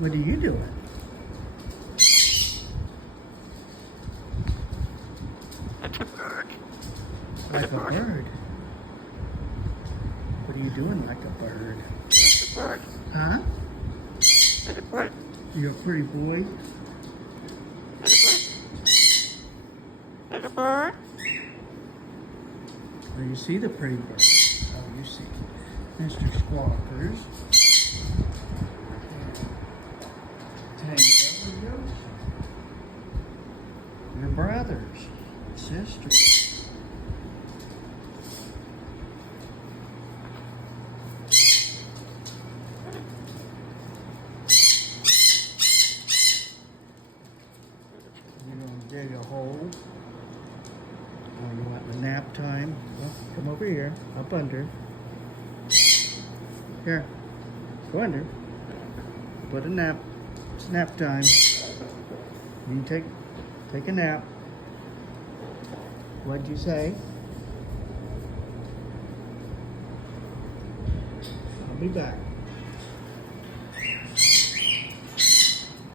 What are you doing? Like a bird. What are you doing like a bird? Huh? You're a pretty boy? Oh, you see the pretty bird. Oh, you see Mr. Squawkers. Tango and Yoshi. Your brothers, sisters. You're going to dig a hole. Oh, you want the nap time? Well, come over here, up under. Here, go under. Put a nap. It's nap time. You can take a nap. What'd you say? I'll be back.